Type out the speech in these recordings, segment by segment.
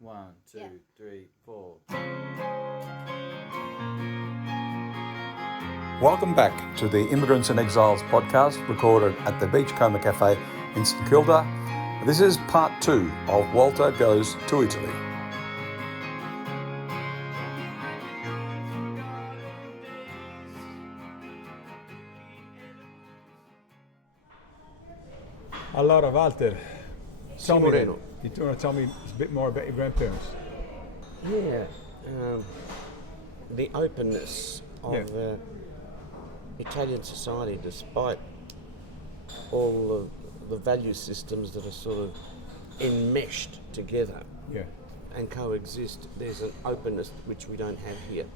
1, 2, Yeah. 3, 4. Welcome back to the Immigrants and Exiles podcast, recorded at the Beachcomber Cafe in St Kilda. This is part 2 of Walter Goes to Italy. Allora, Walter, tell me, Moreno. you want to tell me a bit more about your grandparents? Yeah, the openness of Yeah. Italian society, despite all of the value systems that are sort of enmeshed together Yeah. and coexist, there's an openness which we don't have here.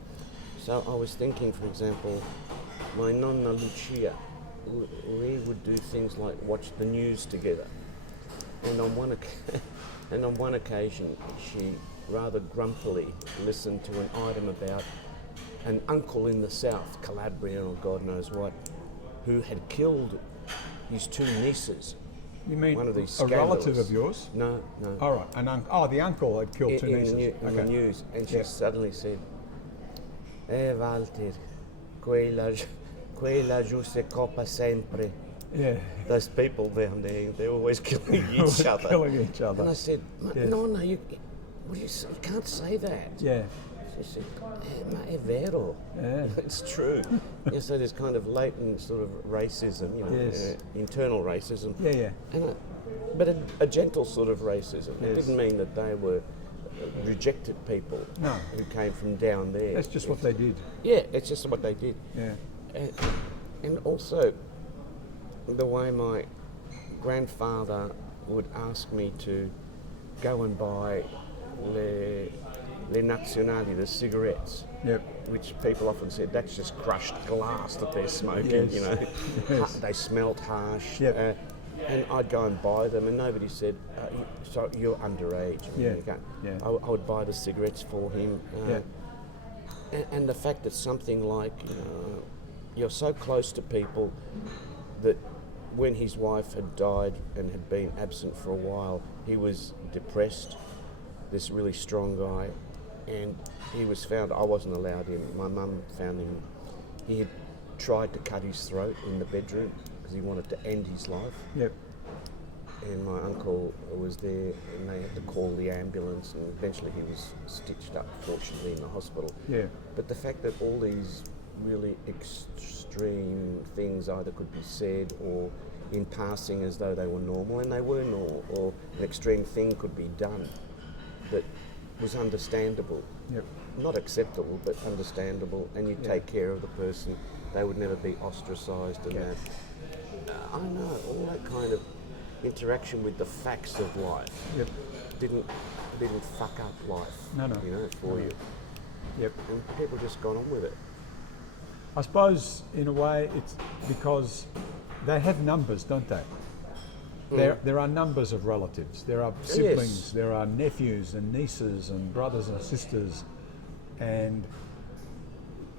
So I was thinking, for example, my nonna Lucia, we would do things like watch the news together. And on one occasion, she rather grumpily listened to an item about an uncle in the south, Calabria or God knows what, who had killed his 2 nieces. You mean One of these a relative scandalous- of yours? No. All right, the uncle had killed 2 nieces. In the news, and she Yeah. suddenly said, Walter, quella giù se copa sempre. Yeah. Those people down there, they're always killing Always each other. killing each other. And I said, Yeah. no, you can't say that. Yeah. She said, ma è vero. Yeah. It's true. Yeah, so there's kind of latent sort of racism, Yes. internal racism. Yeah. But a gentle sort of racism. It Yes. didn't mean that they were rejected people No. who came from down there. That's just what they did. Yeah, it's just what they did. Yeah. And also, the way my grandfather would ask me to go and buy le nazionali, the cigarettes, Yep. which people often said that's just crushed glass that they're smoking, Yes. Yes. They smelt harsh. Yep. And I'd go and buy them, and nobody said, so you're underage. Yeah. You can't. Yeah. I would buy the cigarettes for him. Yeah. And the fact that something like, you're so close to people that when his wife had died and had been absent for a while, he was depressed, this really strong guy, and he was found, I wasn't allowed in, my mum found him, he had tried to cut his throat in the bedroom because he wanted to end his life. Yep. And my uncle was there and they had to call the ambulance, and eventually he was stitched up, fortunately, in the hospital. Yeah. But the fact that all these really extreme things either could be said or in passing as though they were normal, and they were normal, or an extreme thing could be done that was understandable. Yep. Not acceptable, but understandable, and you take care of the person. They would never be ostracised and that. I don't know, all that kind of interaction with the facts of life Yep. didn't fuck up life. No. For you. Yep. And people just got on with it. I suppose in a way it's because they have numbers, don't they? There are numbers of relatives. There are siblings, Yes. there are nephews and nieces and brothers and sisters. And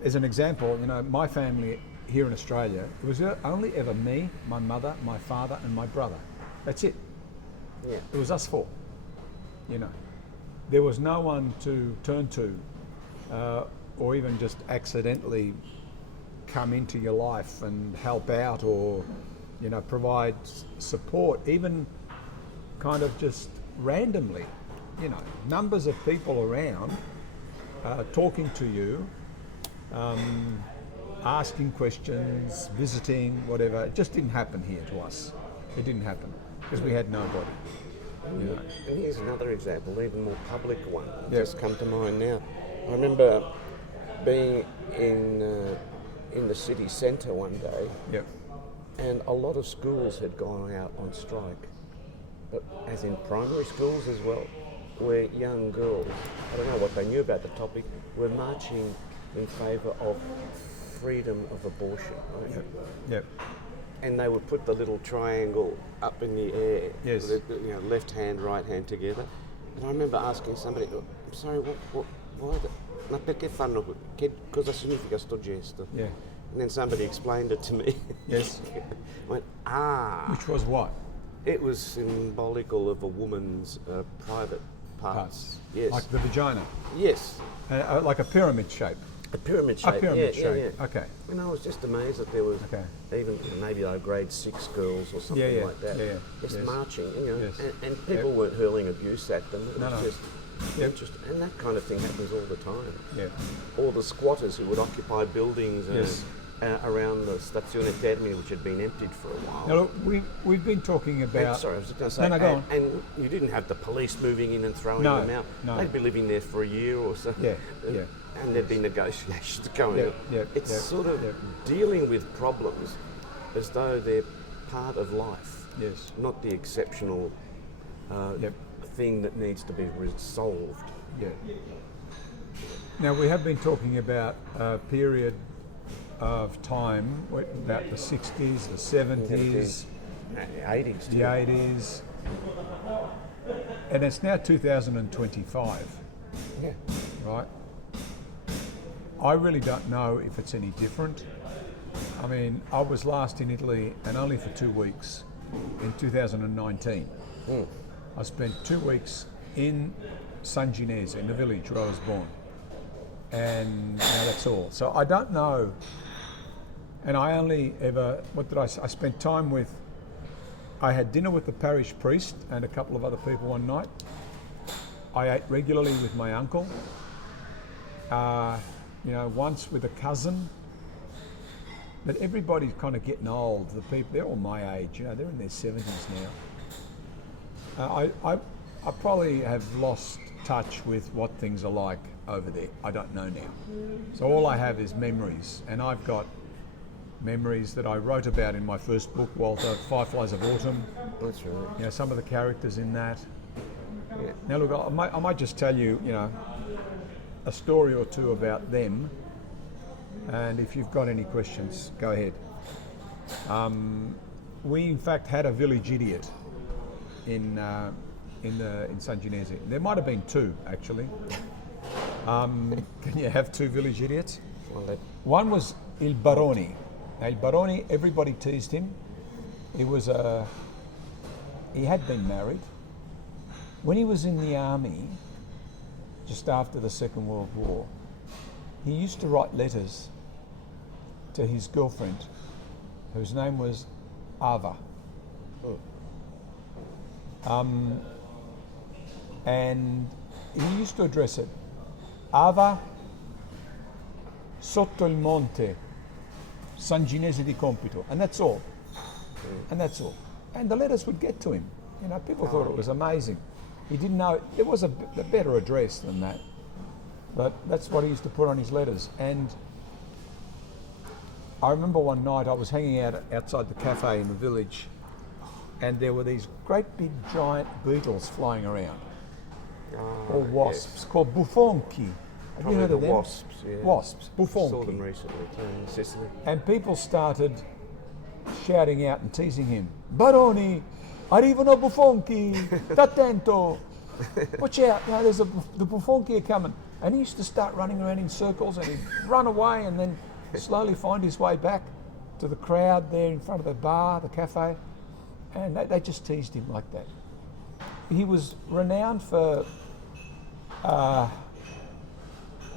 as an example, my family here in Australia, it was only ever me, my mother, my father and my brother. That's it. Yeah. It was us 4. There was no one to turn to or even just accidentally come into your life and help out or provide support, even kind of just randomly. Numbers of people around talking to you, asking questions, visiting, whatever. It just didn't happen here to us. It didn't happen because we had nobody. And here's another example, even more public one, Yep. just come to mind now. I remember being in the city centre one day, Yep. and a lot of schools had gone out on strike, but as in primary schools as well, where young girls, I don't know what they knew about the topic, were marching in favour of freedom of abortion. Right? Yep. And they would put the little triangle up in the air, Yes. with the, left hand, right hand together. And I remember asking somebody, I'm sorry, why ma perché fanno, cosa significa sto gesto? Yeah. And then somebody explained it to me. Yes. I went, ah. Which was what? It was symbolical of a woman's private parts. Yes. Like the vagina, Yes. like a pyramid shape. A pyramid shape. A pyramid yeah, shape. Yeah, yeah. Okay. And I was just amazed that there was even maybe they were grade 6 girls or something like that. Just marching, and people weren't hurling abuse at them. It was just interesting. And that kind of thing happens all the time. Yeah. Or the squatters who would occupy buildings around the Stazione Termini, which had been emptied for a while. Now look, we've been talking about... Sorry, I was just going to say, go on. And you didn't have the police moving in and throwing them out. No. They'd be living there for a year or so. Yeah. And there'd be negotiations going on. It's sort of dealing with problems as though they're part of life. Yes. Not the exceptional thing that needs to be resolved. Yeah. Now we have been talking about a period of time, about the 60s, the 70s, 80s too. the 80s, and it's now 2025. Yeah. Right? I really don't know if it's any different. I mean, I was last in Italy and only for 2 weeks in 2019. I spent 2 weeks in Sanginese, in the village where I was born. And that's all. So I don't know. And I only ever, I spent time with, I had dinner with the parish priest and a couple of other people one night. I ate regularly with my uncle. Once with a cousin. But everybody's kind of getting old. The people, they're all my age, they're in their 70s now. I probably have lost touch with what things are like over there. I don't know now. So all I have is memories, and I've got memories that I wrote about in my first book, Walter, Fireflies of Autumn. That's right. Some of the characters in that. Yeah. Now look, I might just tell you, a story or two about them, and if you've got any questions, go ahead. We in fact had a village idiot in Sanginese. There might have been 2 actually. Can you have 2 village idiots? One was Il Baroni. Now, Il Baroni, everybody teased him. He had been married. When he was in the army, just after the Second World War, he used to write letters to his girlfriend, whose name was Ava. And he used to address it, Ava, sotto il monte, Sanginese di Compito, and that's all. And that's all. And the letters would get to him. People thought it was amazing. He didn't know, there was a better address than that. But that's what he used to put on his letters. And I remember one night I was hanging out outside the cafe in the village, and there were these great big giant beetles flying around, or wasps, called buffonchi. Have you heard of them? Wasps, yeah. Wasps, buffonchi. Saw them recently too in Sicily. And people started shouting out and teasing him, Baroni, arrivano buffonchi, t'attento, watch out, the buffonchi are coming. And he used to start running around in circles, and he'd run away and then slowly find his way back to the crowd there in front of the bar, the cafe, and they just teased him like that. He was renowned for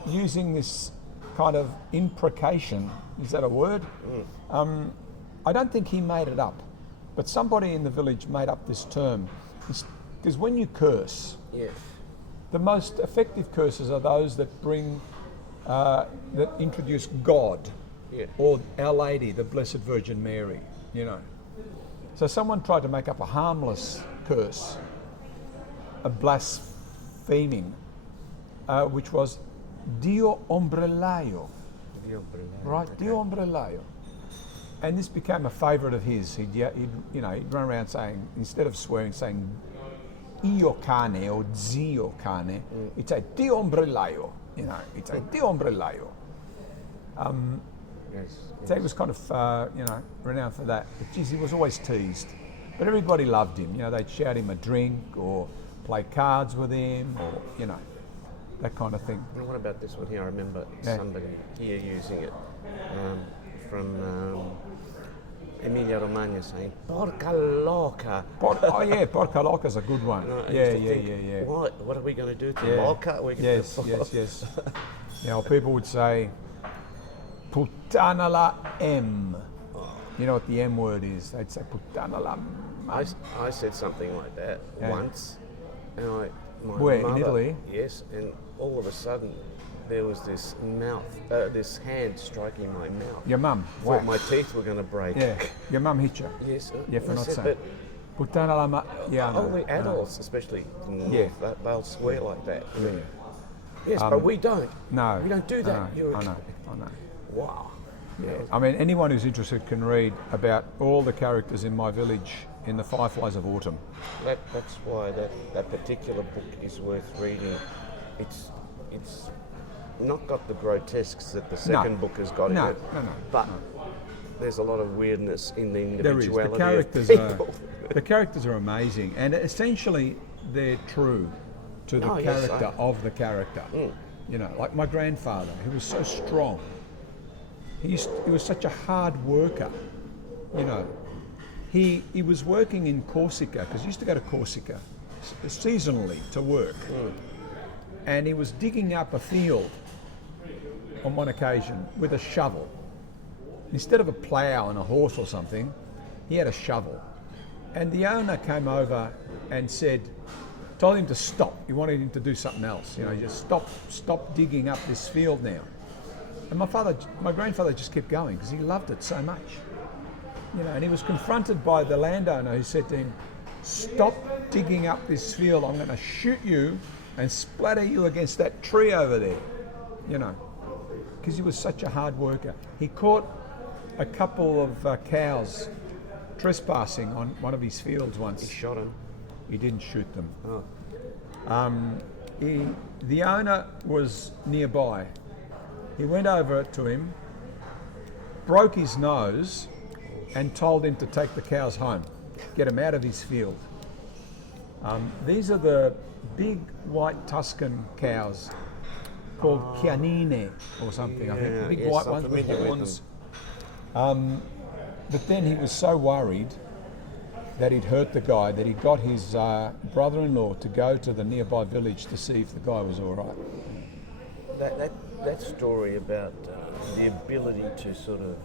using this kind of imprecation. Is that a word? I don't think he made it up, but somebody in the village made up this term. Because when you curse, the most effective curses are those that bring, that introduce God, or Our Lady, the Blessed Virgin Mary, So someone tried to make up a harmless curse, a blaspheming, which was Dio Ombrellaio. Right, Dio Ombrellaio. And this became a favourite of his. He'd run around saying, instead of swearing, saying Io cane or zio cane, it's a Dio Ombrellaio. It's a Dio Ombrellaio. So he was kind of, renowned for that. But geez, he was always teased. But everybody loved him. They'd shout him a drink or play cards with him, or, that kind of thing. And what about this one here? I remember somebody here using it from Emilia Romagna saying, Porca loca. Oh yeah, porca loca's a good one. I Yeah, used to yeah, think, yeah. What are we going to do to Yeah. loca? Yes. You know, people would say, puttana la M. You know what the M word is? They'd say puttana la I said something like that Yeah. once, and my Where, in mother, Italy? Yes, and all of a sudden there was this this hand striking my mouth. Your mum. Thought Wow. my teeth were going to break. Yeah. Your mum hit you. Yes. Yeah, for I not said, saying. Puttana la Yeah, I All know. the adults, especially in the Yeah. north, they'll swear like that. Yeah. Yes, but we don't. No. We don't do that. I know. Wow. Yeah. I mean, anyone who's interested can read about all the characters in my village in the Fireflies of Autumn. That's why that particular book is worth reading. It's not got the grotesques that the second book has got in it. No. But there's a lot of weirdness in the There is. individuality of people. The characters are amazing, and essentially they're true to the character of the character. You know, like my grandfather, who was so strong. He was such a hard worker. You know, he was working in Corsica because he used to go to Corsica seasonally to work, and he was digging up a field on one occasion with a shovel. Instead of a plough and a horse or something, he had a shovel. And the owner came over and told him to stop. He wanted him to do something else. You know, just stop digging up this field now. And my grandfather just kept going because he loved it so much. You know, and he was confronted by the landowner who said to him, "Stop digging up this field. I'm going to shoot you and splatter you against that tree over there." You know, because he was such a hard worker. He caught a couple of cows trespassing on one of his fields once. He shot him. He didn't shoot them. Oh. The owner was nearby. He went over to him, broke his nose, and told him to take the cows home, get them out of his field. These are the big white Tuscan cows called Chianine or something, I think. Big white ones with horns. But then he was so worried that he'd hurt the guy that he got his brother-in-law to go to the nearby village to see if the guy was all right. That story about the ability to sort of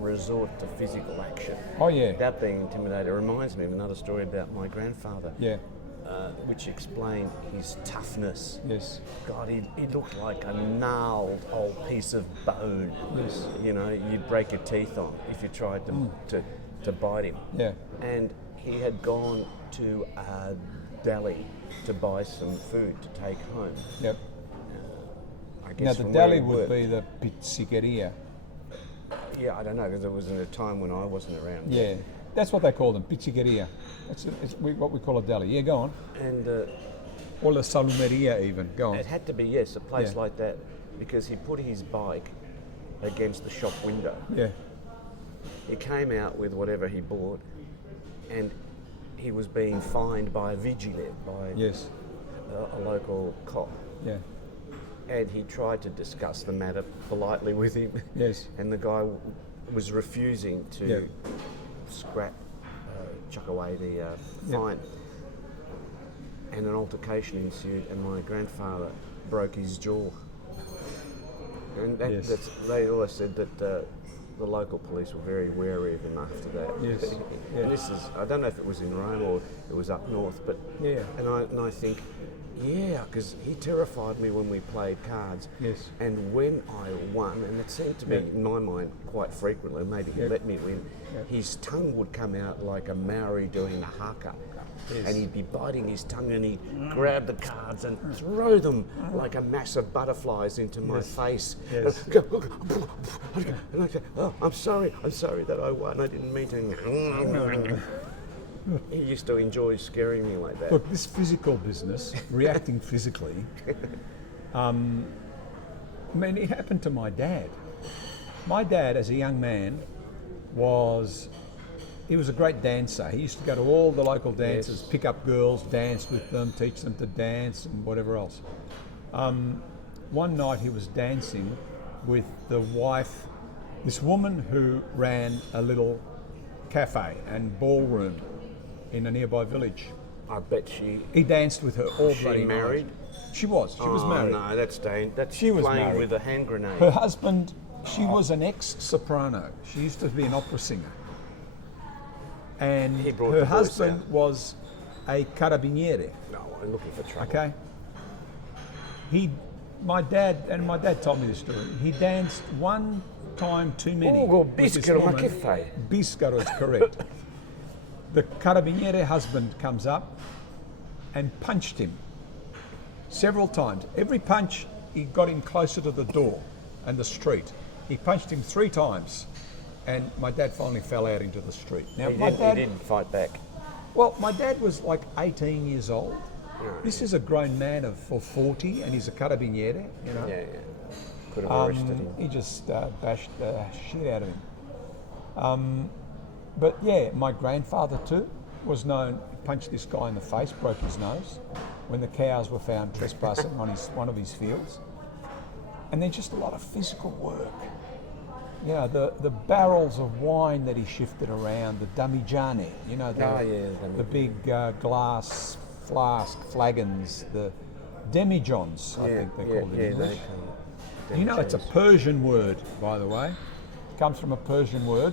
resort to physical action Oh yeah. without being intimidated reminds me of another story about my grandfather, Yeah. which explained his toughness. Yes. God, he looked like a gnarled old piece of bone. Yes. You know, you'd break your teeth on if you tried to bite him. Yeah. And he had gone to a deli to buy some food to take home. Yep. I Now guess the from where deli he would worked. be the pizzeria. Yeah, I don't know, because there was a time when I wasn't around. Yeah. That's what they call them, pizzeria. It's what we call a deli. Yeah, go on. And Or la salumeria even. Go on. it had to be, yes, a place Yeah. like that, because he put his bike against the shop window. Yeah. He came out with whatever he bought, and he was being fined by a vigilante, by Yes. a local cop. Yeah. And he tried to discuss the matter politely with him. Yes. And the guy was refusing to Yeah. chuck away the fine. And an altercation ensued, and my grandfather broke his jaw. And Yes. they always said that the local police were very wary of him after that. Yes. And this is, I don't know if it was in Rome or it was up north, but Yeah. and I think, yeah, because he terrified me when we played cards. Yes. And when I won, and it seemed to be in my mind quite frequently, maybe he Yeah. let me win, Yeah. his tongue would come out like a Maori doing a haka. Yes. And he'd be biting his tongue and he'd grab the cards and throw them like a mass of butterflies into my face. Yes. And I'd say, "Oh, I'm sorry that I won. I didn't mean to." He used to enjoy scaring me like that. Look, this physical business, reacting physically, I mean, it happened to my dad. My dad, as a young man, he was a great dancer. He used to go to all the local dances, Yes. pick up girls, dance with them, teach them to dance and whatever else. One night he was dancing with the wife, this woman who ran a little cafe and ballroom in a nearby village. I bet she. He danced with her all She bloody night. married? She was. She was married. No, that's She was playing married. with a hand grenade. Her husband, she was an ex-soprano. She used to be an opera singer. And He brought her the voice husband out. was a carabiniere. No, I'm looking for trouble. Okay. My dad told me this story. He danced one time too many. Oh, with this biscaro, ma woman. che fai? Biscaro is correct. The carabiniere husband comes up and punched him several times. Every punch, he got him closer to the door and the street. He punched him 3 times, and my dad finally fell out into the street. Now, He my didn't fight back. well, my dad was like 18 years old. Right. This is a grown man of 40, and he's a carabiniere, you know. Yeah. Could have arrested him. He just bashed the shit out of him. But yeah, my grandfather too was known, punched this guy in the face, broke his nose when the cows were found trespassing on one of his fields. And then just a lot of physical work. You know, the barrels of wine that he shifted around, the damigiane, you know, the big glass flagons, the demijohns, I think they're called in English. You know, it's a Persian word, by the way. It comes from a Persian word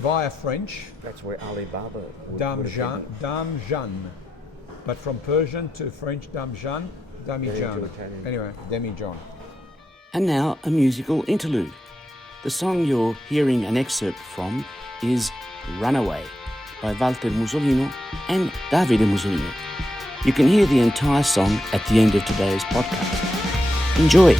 via French, That's where Ali Baba would damjan, but from Persian to French damijan. Italian. Anyway, demijohn. And now a musical interlude. The song you're hearing an excerpt from is Runaway by Walter Musolino and Davide Musolino. You can hear the entire song at the end of today's podcast. Enjoy!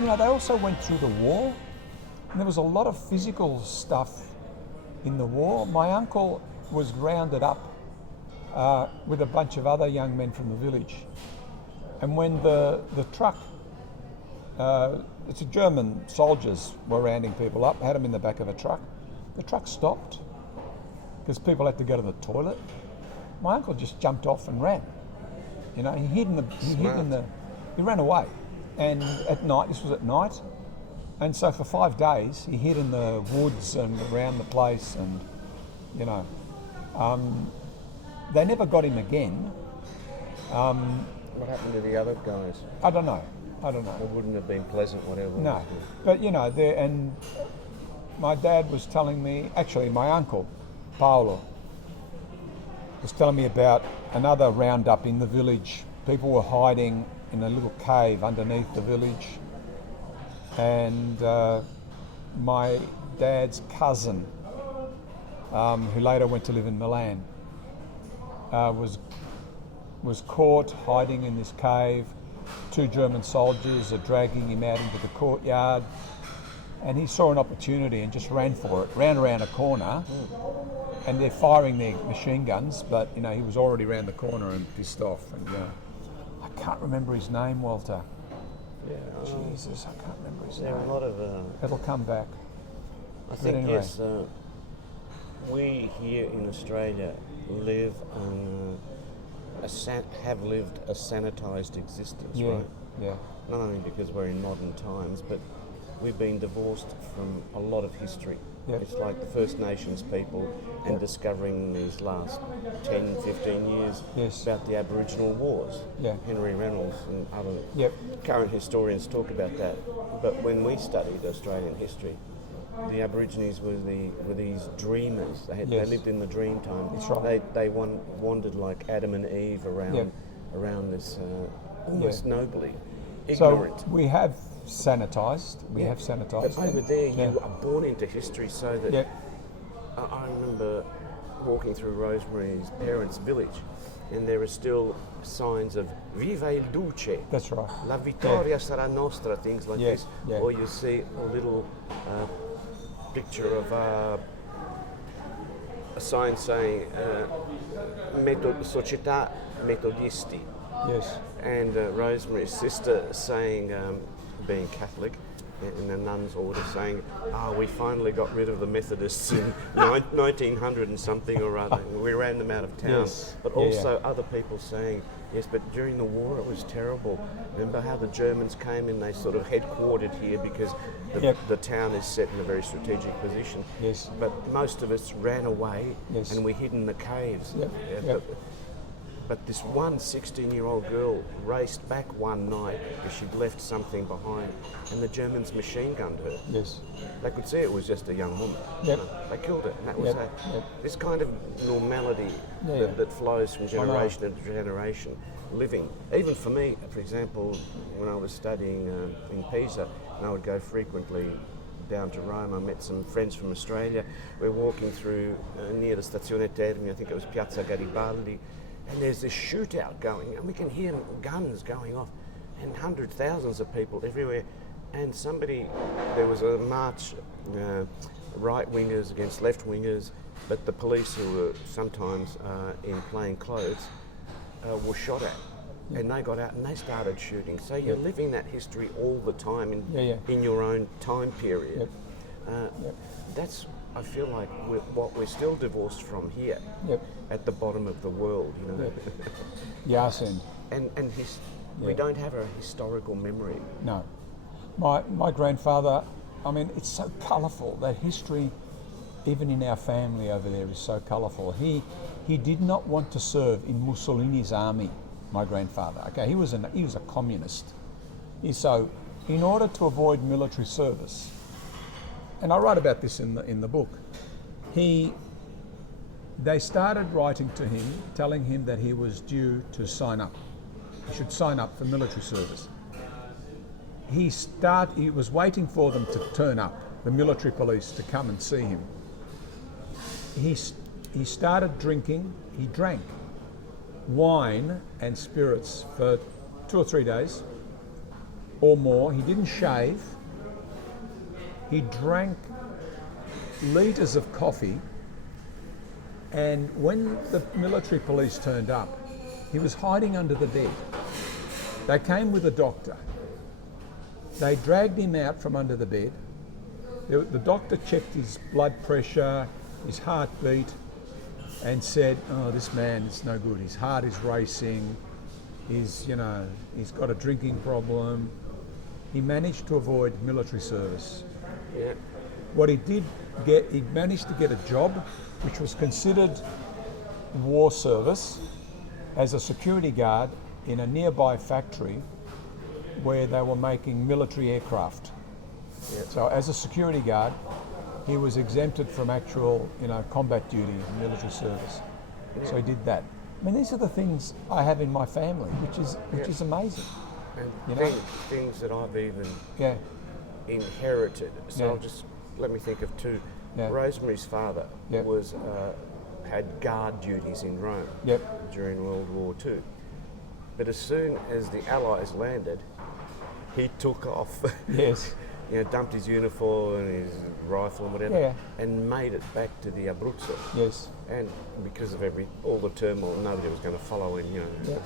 You know, they also went through the war, and there was a lot of physical stuff in the war. My uncle was rounded up with a bunch of other young men from the village. And when the truck, it's a German soldiers were rounding people up, had them in the back of a truck. The truck stopped because people had to go to the toilet. My uncle just jumped off and ran. You know, he ran away. And at night, this was at night, and so for 5 days he hid in the woods and around the place, and you know, they never got him again. What happened to the other guys? I don't know. It wouldn't have been pleasant, whatever. No, but you know, and my dad was telling me, actually my uncle, Paolo, was telling me about another roundup in the village. People were hiding in a little cave underneath the village, and my dad's cousin, who later went to live in Milan, was caught hiding in this cave. 2 German soldiers are dragging him out into the courtyard, and he saw an opportunity and just ran for it, ran around a corner, and they're firing their machine guns, but he was already around the corner and pissed off. And I can't remember his name, Walter. Yeah, Jesus, I can't remember his there name. are a lot of. It'll come back. I think anyway. yes. We here in Australia live on have lived a sanitised existence, right? Yeah. Not only because we're in modern times, but we've been divorced from a lot of history. Yep. It's like the First Nations people and discovering these last 10, 15 years Yes. about the Aboriginal wars. Yeah. Henry Reynolds and other Yep. current historians talk about that. But when we studied Australian history, the Aborigines were these dreamers. They Yes. lived in the dream time. That's right. They wandered like Adam and Eve around this almost nobly ignorant. So we have sanitised. We have sanitised. But over there, Yeah. you are born into history, so that Yeah. I remember walking through Rosemary's parents' village, and there are still signs of "Viva il Duce," That's right. "La Vittoria sarà nostra," things like Yeah, this. yeah. Or you see a little picture of a sign saying "Società Metodisti," Yes. and Rosemary's sister saying, being Catholic, in the nun's order, saying, we finally got rid of the Methodists in 1900 and something or other. And we ran them out of town. Yes. But Yeah, also other people saying, yes, but during the war it was terrible. Remember how the Germans came and they sort of headquartered here because the town is set in a very strategic position. Yes. But most of us ran away Yes. and we hid in the caves. Yep. Yeah, Yep. But this one 16-year-old girl raced back one night because she'd left something behind, and the Germans machine gunned her. Yes. They could see it was just a young woman. Yep. They killed her, and that was Yep. that. Yep. This kind of normality Yeah. that flows from generation to generation, living. Even for me, for example, when I was studying in Pisa, and I would go frequently down to Rome, I met some friends from Australia. We're walking through near the Stazione Termini, I think it was Piazza Garibaldi, and there's this shootout going, and we can hear guns going off, and thousands of people everywhere. And there was a march, right-wingers against left-wingers, but the police, who were sometimes in plain clothes, were shot at. And they got out and they started shooting. So you're living that history all the time in your own time period. That's, I feel like, what we're still divorced from here, at the bottom of the world, Yes, And we don't have a historical memory. no. My grandfather, I mean, it's so colourful. That history, even in our family over there, is so colourful. He did not want to serve in Mussolini's army, my grandfather. Okay, he was a communist. So, in order to avoid military service, and I write about this in the book, they started writing to him, telling him that he was due to sign up. He should sign up for military service. He was waiting for them to turn up, the military police, to come and see him. He started drinking. He drank wine and spirits for 2 or 3 days or more. He didn't shave. He drank litres of coffee, and when the military police turned up, he was hiding under the bed. They came with a doctor. They dragged him out from under the bed. The doctor checked his blood pressure, his heartbeat, and said, "Oh, this man, it's no good. His heart is racing. He's got a drinking problem." He managed to avoid military service. Yeah. What he did he managed to get a job which was considered war service as a security guard in a nearby factory where they were making military aircraft. Yeah. So as a security guard, he was exempted from actual, combat duty, military service. So he did that. I mean, these are the things I have in my family, which is amazing. And things that I've even inherited. So let me think of two. Yeah. Rosemary's father was had guard duties in Rome during World War II. But as soon as the Allies landed, he took off. Yes. dumped his uniform and his rifle and whatever, Yeah. and made it back to the Abruzzo. Yes. And because of all the turmoil, nobody was going to follow him. Yeah.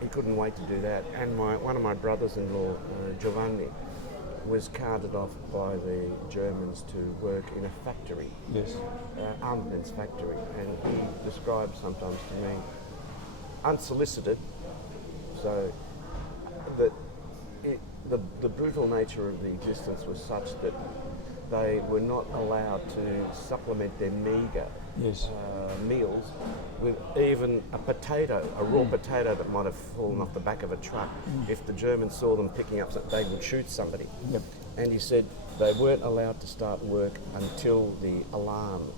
He couldn't wait to do that. And one of my brothers-in-law, Giovanni, was carted off by the Germans to work in a factory, Yes. armaments factory, and he described sometimes to me, unsolicited, so that the brutal nature of the existence was such that they were not allowed to supplement their meagre Yes. meals with even a potato, a raw potato that might have fallen off the back of a truck. If the Germans saw them picking up something, they would shoot somebody. Yep. And he said they weren't allowed to start work until the alarm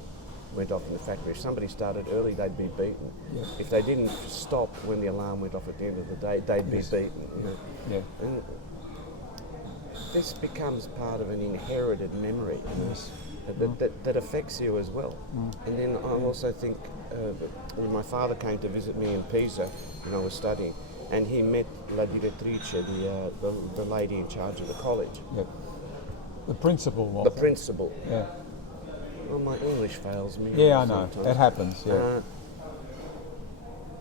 went off in the factory. If somebody started early, they'd be beaten. Yep. If they didn't stop when the alarm went off at the end of the day, they'd Yes. be beaten. Yeah. And this becomes part of an inherited memory. Yes. That affects you as well. And then I also think when my father came to visit me in Pisa when I was studying, and he met La Direttrice, the lady in charge of the college. Yep. The principal was. The principal. Yeah. Well, my English fails me. Yeah, I know. sometimes. That happens. Yeah.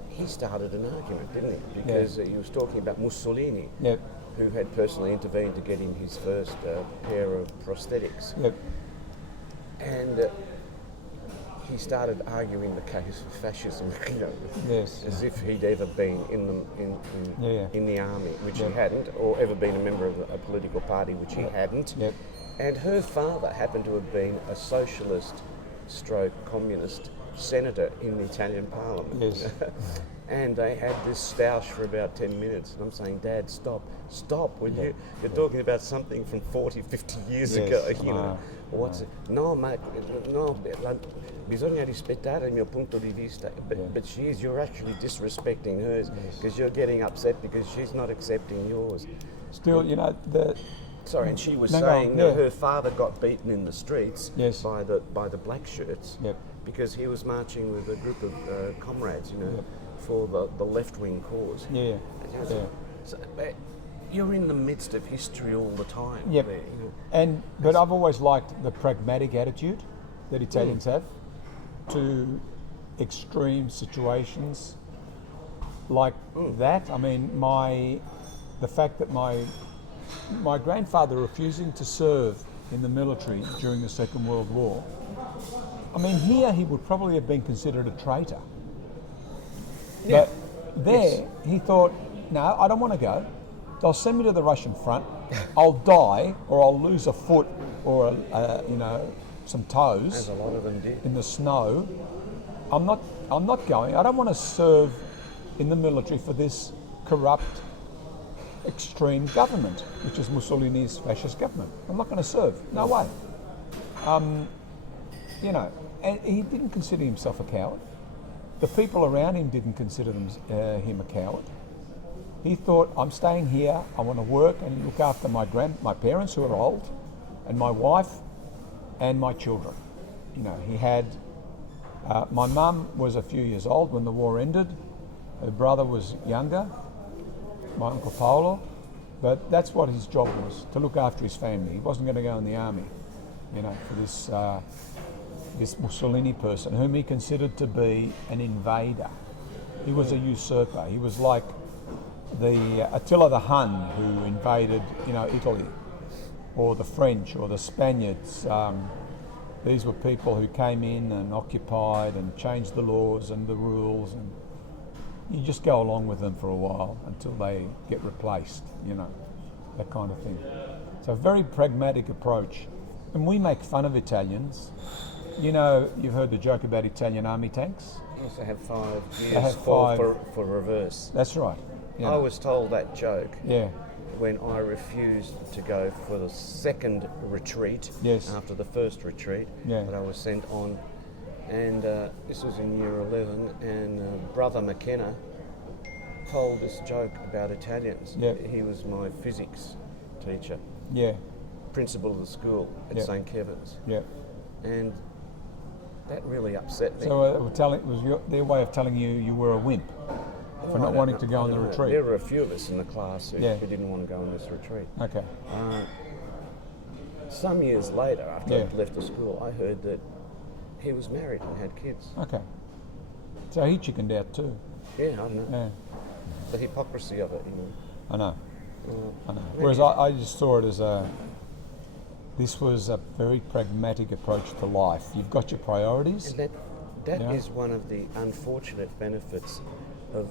He started an argument, didn't he? Because he was talking about Mussolini, Yep. who had personally intervened to get him his first pair of prosthetics. Yep. And he started arguing the case of fascism, Yes. as if he'd ever been in the army, which he hadn't, or ever been a member of a political party, which he hadn't. Yep. And her father happened to have been a socialist stroke communist senator in the Italian parliament. Yes. And they had this stoush for about 10 minutes. And I'm saying, Dad, stop, will you? You're talking about something from 40, 50 years ago, What's it? No, ma no, bisogna rispettare il mio punto di vista. But you're actually disrespecting hers because you're getting upset because she's not accepting yours. Still, Sorry, and she was No, saying no, that her father got beaten in the streets Yes. by the black shirts Yep. because he was marching with a group of comrades, for the left-wing cause. Yeah. Yeah. So, you're in the midst of history all the time. Yep. There, But I've always liked the pragmatic attitude that Italians have to extreme situations like that. I mean, the fact that my grandfather refusing to serve in the military during the Second World War. I mean, here he would probably have been considered a traitor. Yeah. But there, he thought, no, I don't want to go. They'll send me to the Russian front. I'll die, or I'll lose a foot, or some toes. as a lot of them did. In the snow. I'm not going. I don't want to serve in the military for this corrupt, extreme government, which is Mussolini's fascist government. I'm not going to serve. No way. And he didn't consider himself a coward. The people around him didn't consider him a coward. He thought, I'm staying here, I want to work and look after my parents who are old, and my wife and my children. He had, my mum was a few years old when the war ended. Her brother was younger, my Uncle Paolo, but that's what his job was, to look after his family. He wasn't going to go in the army, for this Mussolini person, whom he considered to be an invader. He was a usurper. He was like the Attila the Hun who invaded, Italy, or the French or the Spaniards. These were people who came in and occupied and changed the laws and the rules, and you just go along with them for a while until they get replaced, that kind of thing. So a very pragmatic approach. And we make fun of Italians. You've heard the joke about Italian army tanks? Yes, they have 5 years They have 5. For reverse. That's right. I was told that joke Yeah. when I refused to go for the second retreat Yes. after the first retreat Yeah. that I was sent on. And this was in year 11, and Brother McKenna told this joke about Italians. Yeah. He was my physics teacher, Yeah. principal of the school at Yeah. St. Kevin's. Yeah. And that really upset me. So it was their way of telling you were a wimp for not wanting to go on the retreat. There were a few of us in the class who Yeah. didn't want to go on this retreat. Okay. some years later, after Yeah. I'd left the school, I heard that he was married and had kids. Okay. So he chickened out too. Yeah, I don't know. Yeah, The hypocrisy of it, you know. I know. I know. maybe- Whereas I just saw it as this was a very pragmatic approach to life. You've got your priorities. And that Yeah. is one of the unfortunate benefits of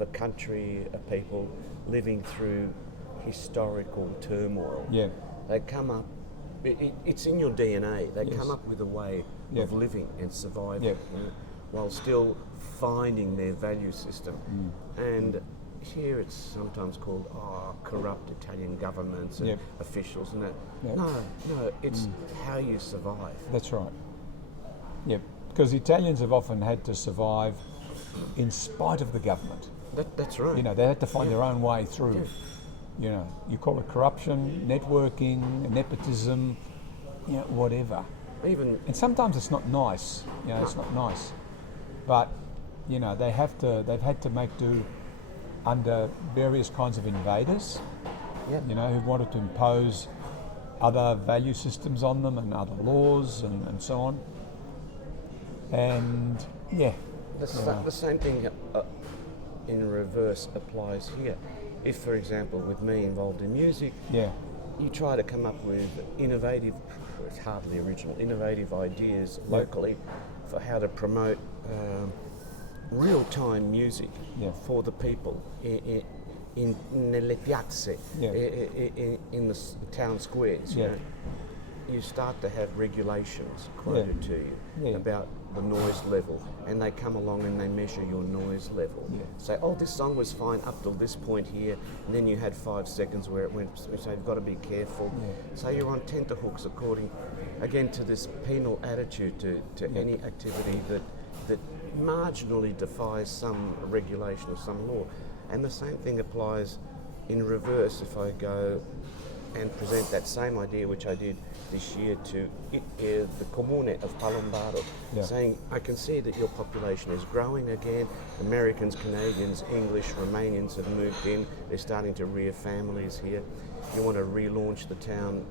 a country, a people living through historical turmoil. Yeah, They come up, it's in your DNA, they Yes. come up with a way Yeah. of living and surviving, Yeah. you know, while still finding their value system. And here it's sometimes called corrupt Italian governments and Yeah. officials and that. Yeah. No, it's how you survive. that's right. Yeah, because Italians have often had to survive in spite of the government. That's right. You know, they had to find their own way through. Yeah. You know, you call it corruption, networking, nepotism, you know, whatever. Even And sometimes it's not nice. You know, it's not nice. But you know, they've had to make do under various kinds of invaders. yeah, You know, who wanted to impose other value systems on them and other laws and so on. And yeah, the same thing in reverse applies here. If, for example, with me involved in music, yeah, you try to come up with innovative, it's hardly original, innovative ideas locally for how to promote real-time music Yeah. for the people in nelle piazze, Yeah. in the town squares. You Yeah. know, you start to have regulations quoted to you Yeah. about the noise level, and they come along and they measure your noise level. Yeah. Say, oh, this song was fine up till this point here, and then you had 5 seconds where it went. So you've got to be careful. Yeah. So you're on tenterhooks according, again, to this penal attitude to any activity that marginally defies some regulation or some law. And the same thing applies in reverse if I go and present that same idea, which I did this year, to the Comune of Palombaro, Yeah. saying, I can see that your population is growing again. Americans, Canadians, English, Romanians have moved in. They're starting to rear families here. You want to relaunch the town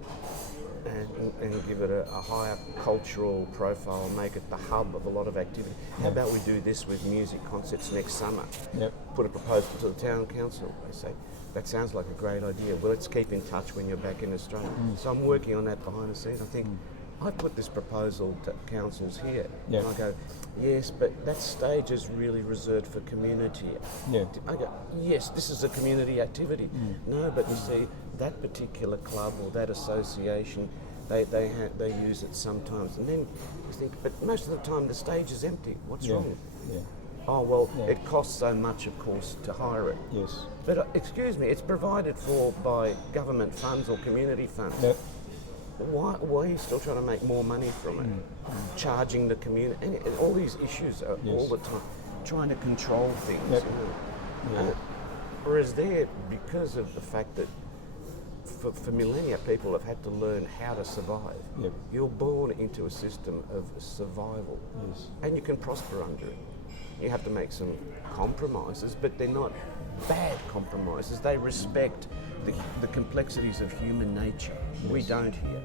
and give it a higher cultural profile, make it the hub of a lot of activity. How about we do this with music concerts next summer? Yep. Put a proposal to the town council. They say, that sounds like a great idea. Well, let's keep in touch when you're back in Australia. So I'm working on that behind the scenes. I think, I put this proposal to councils here. Yeah. And I go, yes, but that stage is really reserved for community. Yeah. I go, yes, this is a community activity. No, but you see, that particular club or that association, they use it sometimes. And then you think, but most of the time the stage is empty. What's Yeah. wrong? Yeah. Oh, well, Yeah. it costs so much, of course, to hire it. Yes. But excuse me, it's provided for by government funds or community funds. Yep. Why are you still trying to make more money from it? Charging the community, and all these issues are all the time, trying to control things. Yep. you know. Yeah. Whereas there, because of the fact that for millennia people have had to learn how to survive, Yep. you're born into a system of survival, Yes. and you can prosper under it. You have to make some compromises, but they're not bad compromises. They respect the complexities of human nature. We don't here.